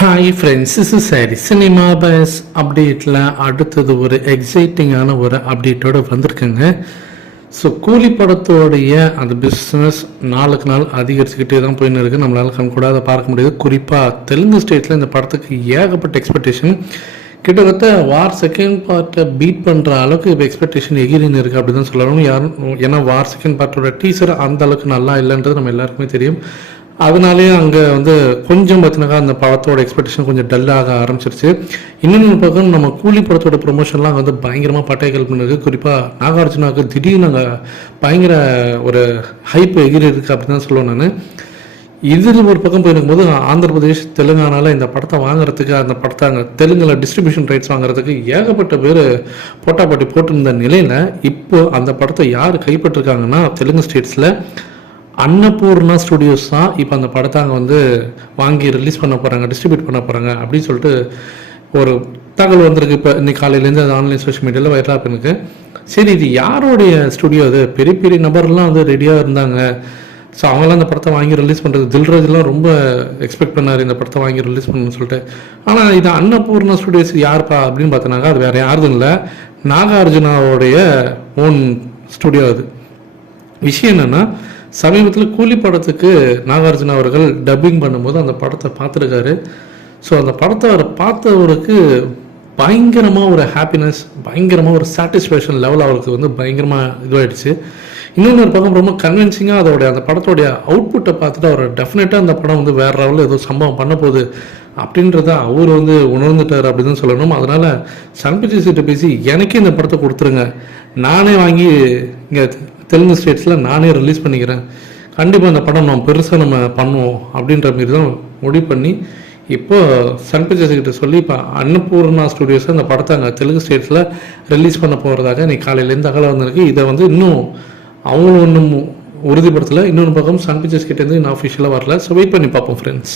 Hi friends is sorry cinema buzz அப்டேட்டில் அடுத்தது ஒரு எக்ஸைட்டிங்கான ஒரு அப்டேட்டோட வந்திருக்குங்க. ஸோ கூலி படத்தோடைய அந்த பிஸ்னஸ் நாளுக்கு நாள் அதிகரிச்சுக்கிட்டே தான் போயின்னு இருக்குது நம்மளால் கண் கூட அதை பார்க்க முடியாது. குறிப்பாக தெலுங்கு ஸ்டேட்டில் இந்த படத்துக்கு ஏகப்பட்ட எக்ஸ்பெக்டேஷன் கிட்டத்தட்ட வார் செகண்ட் பார்ட்டை பீட் பண்ணுற அளவுக்கு இப்போ எக்ஸ்பெக்டேஷன் எகிரின்னு இருக்குது அப்படி தான் சொல்லணும். யாரும் ஏன்னா வார் செகண்ட் பார்ட்டோட டீசர் அந்த அளவுக்கு நல்லா இல்லைன்றது நம்ம எல்லாருக்குமே தெரியும். அதனாலேயே அங்கே வந்து கொஞ்சம் பார்த்தினாக்கா அந்த படத்தோட எக்ஸ்பெக்டேஷன் கொஞ்சம் டல்லாக ஆரம்பிச்சிருச்சு. இன்னொன்று பக்கம் நம்ம கூலி படத்தோட ப்ரொமோஷன்லாம் அங்கே வந்து பயங்கரமாக பட்டைகள் பண்ணிருக்கு குறிப்பாக நாகார்ஜுனாவுக்கு திடீர்னு அங்கே பயங்கர ஒரு ஹைப் எகிரி இருக்குது அப்படின்னு தான் சொல்லுவேன் நான். இதில் ஒரு பக்கம் போயிருக்கும்போது ஆந்திர பிரதேஷ் தெலுங்கானாவில் இந்த படத்தை வாங்குறதுக்கு அந்த படத்தை அங்கே தெலுங்கில் டிஸ்ட்ரிபியூஷன் ரைட்ஸ் வாங்குறதுக்கு ஏகப்பட்ட பேர் போட்டாப்பாட்டி போட்டிருந்த நிலையில் இப்போ அந்த படத்தை யார் கைப்பற்றிருக்காங்கன்னா தெலுங்கு ஸ்டேட்ஸில் அன்னபூர்ணா ஸ்டுடியோஸ் தான் இப்போ அந்த படத்தை அங்கே வந்து வாங்கி ரிலீஸ் பண்ண போகிறாங்க டிஸ்ட்ரிபியூட் பண்ண போகிறாங்க அப்படின்னு சொல்லிட்டு ஒரு தகவல் வந்திருக்கு. இப்போ இன்னைக்கு காலையிலேருந்து அது ஆன்லைன் சோஷியல் மீடியாவில் வைரலாக பண்ணிருக்கு சரி இது யாருடைய ஸ்டுடியோ அது? பெரிய பெரிய நபர்லாம் வந்து ரெடியாக இருந்தாங்க. ஸோ அவங்களாம் அந்த படத்தை வாங்கி ரிலீஸ் பண்ணுறது தில்ராஜ்லாம் ரொம்ப எக்ஸ்பெக்ட் பண்ணார் இந்த படத்தை வாங்கி ரிலீஸ் பண்ணணும்னு சொல்லிட்டு. ஆனால் இது அன்னபூர்ணா ஸ்டுடியோஸ் யார்ப்பா அப்படின்னு பார்த்தோன்னாக்கா அது வேறு யாரும் இல்லை. நாகார்ஜுனாவுடைய ஓன் ஸ்டுடியோ அது. விஷயம் என்னென்னா சமீபத்தில் கூலி படத்துக்கு நாகார்ஜுன அவர்கள் டப்பிங் பண்ணும்போது அந்த படத்தை பார்த்துருக்காரு. ஸோ அந்த படத்தை அவர் பார்த்தவருக்கு பயங்கரமாக ஒரு ஹாப்பினஸ் பயங்கரமாக ஒரு சாட்டிஸ்ஃபேக்ஷன் லெவல் அவருக்கு வந்து பயங்கரமாக இதுவாயிடுச்சு. இன்னொன்று ஒரு பக்கம் ரொம்ப கன்வின்சிங்காக அதோடைய அந்த படத்தோடைய அவுட்புட்டை பார்த்துட்டு அவர் டெஃபினட்டாக அந்த படம் வந்து வேறு லெவலில் ஏதோ சம்பவம் பண்ண போகுது அப்படின்றத அவர் வந்து உணர்ந்துட்டார் அப்படின்னு தான் சொல்லணும். அதனால் சன் பிக்சர்ஸ்கிட்ட பேசி எனக்கே இந்த படத்தை கொடுத்துருங்க. நானே வாங்கி இங்கே தெலுங்கு ஸ்டேட்ஸில் நானே ரிலீஸ் பண்ணிக்கிறேன். கண்டிப்பாக அந்த படம் நம்ம பெருசாக நம்ம பண்ணுவோம் அப்படின்ற மாரி தான் முடிவு பண்ணி இப்போது சன் பிக்சர்ஸ் கிட்ட சொல்லி இப்போ அன்னபூர்ணா ஸ்டுடியோஸ் அந்த படத்தை அங்கே தெலுங்கு ஸ்டேட்ஸில் ரிலீஸ் பண்ண போகிறதாக இன்னைக்கு காலையிலேருந்து அகல வந்திருக்கு. இதை வந்து இன்னும் அவங்களும் ஒன்றும் உறுதிப்படுத்தலை. இன்னொன்று பக்கம் சன் பிக்சர்ஸ் கிட்டேருந்து இன்னும் அஃபிஷியலாக வரல. ஸோ வெயிட் பண்ணி பார்ப்போம் ஃப்ரெண்ட்ஸ்